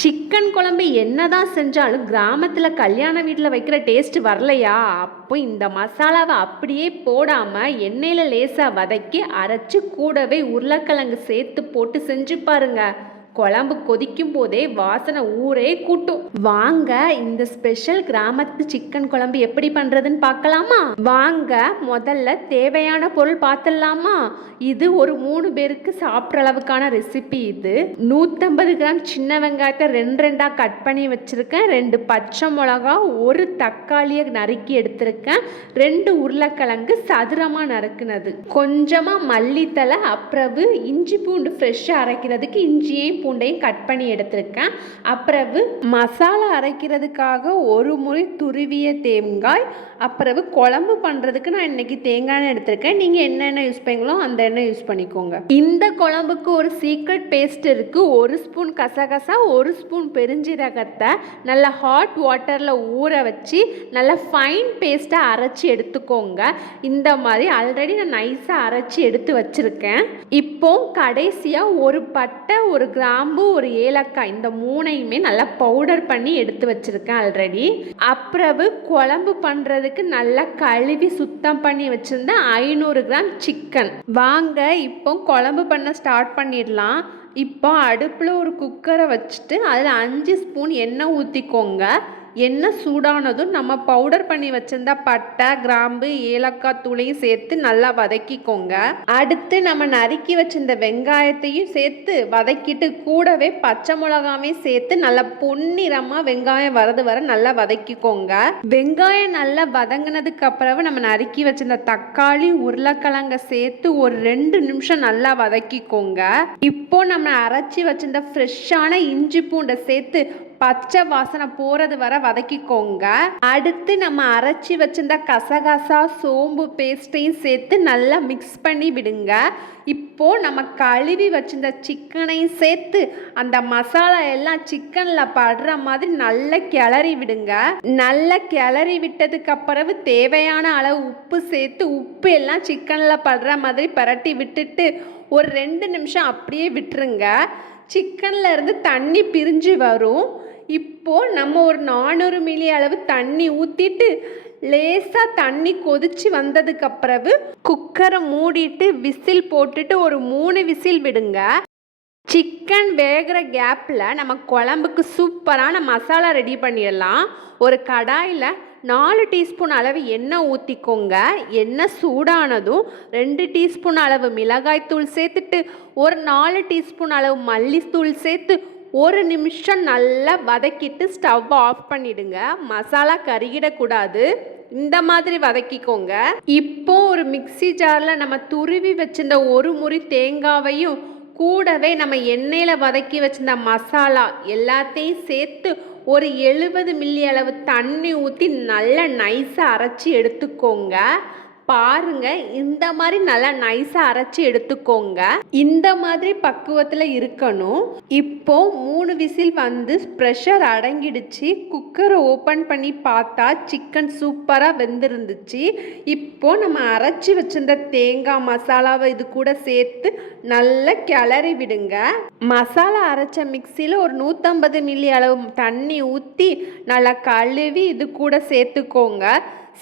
Chicken குழம்பு என்னதான் செஞ்சாலும் கிராமத்தில் கல்யாண வீட்டில் வைக்கிற டேஸ்ட் வரலையா? அப்போ இந்த மசாலாவை அப்படியே போடாமல் எண்ணெயில் லேசாக வதக்கி அரைச்சி கூடவே உருளைக்கிழங்கு சேர்த்து போட்டு செஞ்சு பாருங்க. குழம்பு கொதிக்கும் போதே வாசனை ஊரே கூட்டும். வாங்க இந்த ஸ்பெஷல் கிராமத்து சிக்கன் குழம்பு எப்படி பண்றதுன்னு பார்க்கலாமா? வாங்க முதல்ல தேவையான பொருள் பார்த்துடலாமா? இது ஒரு 3 பேருக்கு சாப்பிட்ற அளவுக்கான ரெசிபி. இது 150 கிராம் சின்ன வெங்காயத்தை 2 கட் பண்ணி வச்சிருக்கேன். 2 பச்சை மிளகா, 1 தக்காளியை நறுக்கி எடுத்திருக்கேன். 2 உருளைக்கிழங்கு சதுரமாக நறுக்குனது, கொஞ்சமாக மல்லித்தலை, அப்புறம் இஞ்சி பூண்டு ஃப்ரெஷ்ஷாக அரைக்கிறதுக்கு இஞ்சியையும் பூண்டையும் கட் பண்ணி எடுத்திருக்கேன். அப்புறம் மசாலா அரைக்கிறதுக்காக ஒரு முறை துருவிய தேங்காய், அப்புறம் குழம்பு பண்ணுறதுக்கு நான் இன்னைக்கு தேங்காய் எடுத்திருக்கேன். நீங்கள் என்னென்ன யூஸ் பண்ணீங்களோ அந்த எண்ணெய் யூஸ் பண்ணிக்கோங்க. இந்த குழம்புக்கு ஒரு சீக்ரெட் பேஸ்ட் இருக்குது. 1 ஸ்பூன் கசகசா, 1 ஸ்பூன் பெருஞ்சீரகத்தை நல்லா ஹாட் வாட்டரில் ஊற வச்சு நல்லா ஃபைன் பேஸ்ட்டாக அரைச்சி எடுத்துக்கோங்க. இந்த மாதிரி ஆல்ரெடி நான் நைஸாக அரைச்சி எடுத்து வச்சுருக்கேன். இப்போ கடைசியாக ஒரு பட்டை, ஒரு கிராம்பு, ஒரு ஏலக்காய், இந்த 3ஐயுமே நல்லா பவுடர் பண்ணி எடுத்து வச்சிருக்கேன் ஆல்ரெடி. அப்புறம் குழம்பு பண்றதுக்கு நல்லா கழுவி சுத்தம் பண்ணி வச்சிருந்தேன் 500 கிராம் சிக்கன். வாங்க இப்போ குழம்பு பண்ண ஸ்டார்ட் பண்ணிடலாம். இப்போ அடுப்பில் ஒரு குக்கரை வச்சுட்டு அதில் 5 ஸ்பூன் எண்ணெய் ஊற்றிக்கோங்க. எண்ணெய் சூடானதும் நம்ம பவுடர் பண்ணி வச்சிருந்தா பட்டை, கிராம்பு, ஏலக்காய் தூளையும் சேர்த்து நல்லா வதக்கிக்கோங்க. அடுத்து நம்ம நறுக்கி வச்சிருந்த வெங்காயத்தையும் சேர்த்து வதக்கிட்டு கூடவே பச்சை மிளகாவையும் சேர்த்து நல்லா பொன்னிறமாக வெங்காயம் வரது வர நல்லா வதக்கிக்கோங்க. வெங்காயம் நல்லா வதங்கினதுக்கு அப்புறம் நம்ம நறுக்கி வச்சிருந்த தக்காளி, உருளைக்கிழங்க சேர்த்து ஒரு 2 நிமிஷம் நல்லா வதக்கிக்கோங்க. இப்போ நம்ம அரைச்சி வச்சிருந்த ஃப்ரெஷ்ஷான இஞ்சி பூண்டை சேர்த்து பச்சை வாசனை போறது வர வதக்கிக்கோங்க. அடுத்து நம்ம அரைச்சி வச்சிருந்த கசகசா, சோம்பு பேஸ்ட்டையும் சேர்த்து நல்லா மிக்ஸ் பண்ணி விடுங்க. இப்போ நம்ம கழுவி வச்சிருந்த சிக்கனையும் சேர்த்து அந்த மசாலா எல்லாம் சிக்கன்ல படுற மாதிரி நல்லா கிளறி விடுங்க. நல்லா கிளறி விட்டதுக்கு அப்புறம் தேவையான அளவு உப்பு சேர்த்து உப்பு எல்லாம் சிக்கன்ல படுற மாதிரி பரட்டி விட்டுட்டு ஒரு 2 நிமிஷம் அப்படியே விட்டுருங்க. சிக்கன்ல இருந்து தண்ணி பிரிஞ்சு வரும். இப்போ நம்ம ஒரு 400 மில்லி அளவு தண்ணி ஊற்றிட்டு லேசாக தண்ணி கொதிச்சு வந்ததுக்கு அப்புறம் குக்கரை மூடிட்டு விசில் போட்டுட்டு ஒரு 3 விசில் விடுங்க. சிக்கன் வேகிற கேப்பில் நம்ம குழம்புக்கு சூப்பரான மசாலா ரெடி பண்ணிடலாம். ஒரு கடாயில் 4 டீஸ்பூன் அளவு எண்ணெய் ஊற்றிக்கோங்க. எண்ணெய் சூடானதும் 2 டீஸ்பூன் அளவு மிளகாய்த்தூள் சேர்த்துட்டு ஒரு 4 டீஸ்பூன் அளவு மல்லித்தூள் சேர்த்து 1 நிமிஷம் நல்லா வதக்கிட்டு ஸ்டவ் ஆஃப் பண்ணிடுங்க. மசாலா கருகிடக்கூடாது, இந்த மாதிரி வதக்கிக்கோங்க. இப்போ ஒரு மிக்ஸி ஜாரில் நம்ம துருவி வச்சிருந்த ஒரு முறி தேங்காவையும் கூடவே நம்ம எண்ணெயில் வதக்கி வச்சிருந்த மசாலா எல்லாத்தையும் சேர்த்து ஒரு 70 மில்லி அளவு தண்ணி ஊற்றி நல்லா நைஸாக அரைச்சி எடுத்துக்கோங்க. பாருங்க, இந்த மாதிரி நல்லா நைஸாக அரைச்சி எடுத்துக்கோங்க. இந்த மாதிரி பக்குவத்தில் இருக்கணும். இப்போ 3 விசில் வந்து ப்ரெஷர் அடங்கிடுச்சு. குக்கரை ஓப்பன் பண்ணி பார்த்தா சிக்கன் சூப்பராக வெந்திருந்துச்சு. இப்போ நம்ம அரைச்சி வச்சிருந்த தேங்காய் மசாலாவை இது கூட சேர்த்து நல்லா கிளறி விடுங்க. மசாலா அரைச்ச மிக்சியில் ஒரு 150 மில்லி அளவு தண்ணி ஊற்றி நல்லா கழுவி இது கூட சேர்த்துக்கோங்க.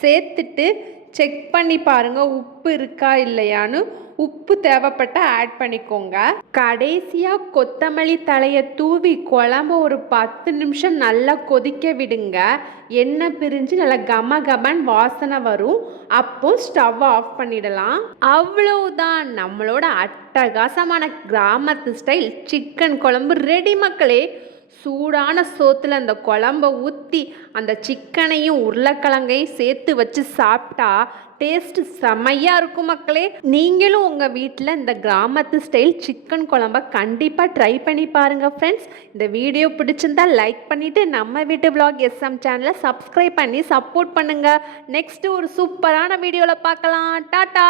சேர்த்துட்டு செக் பண்ணி பாருங்க உப்பு இருக்கா இல்லையான்னு. உப்பு தேவைப்பட்ட ஆட் பண்ணிக்கோங்க. கடைசியாக கொத்தமல்லி தலையை தூவி குழம்பு ஒரு 10 நிமிஷம் நல்லா கொதிக்க விடுங்க. எண்ணெய் பிரிஞ்சு நல்லா கம கமன் வாசனை வரும். அப்போ ஸ்டவ் ஆஃப் பண்ணிடலாம். அவ்வளவுதான், நம்மளோட அட்டகாசமான கிராமத்து ஸ்டைல் சிக்கன் குழம்பு ரெடி மக்களே. சூடான சோத்தில் அந்த குழம்பை ஊற்றி அந்த சிக்கனையும் உருளைக்கிழங்கையும் சேர்த்து வச்சு சாப்பிட்டா டேஸ்ட் செம்மையாக இருக்கும் மக்களே. நீங்களும் உங்கள் வீட்டில் இந்த கிராமத்து ஸ்டைல் சிக்கன் குழம்பை கண்டிப்பாக ட்ரை பண்ணி பாருங்கள் ஃப்ரெண்ட்ஸ். இந்த வீடியோ பிடிச்சிருந்தா லைக் பண்ணிவிட்டு நம்ம வீட்டு vlog SM சேனலை சப்ஸ்கிரைப் பண்ணி சப்போர்ட் பண்ணுங்கள். நெக்ஸ்ட்டு ஒரு சூப்பரான வீடியோவில் பார்க்கலாம். டாட்டா.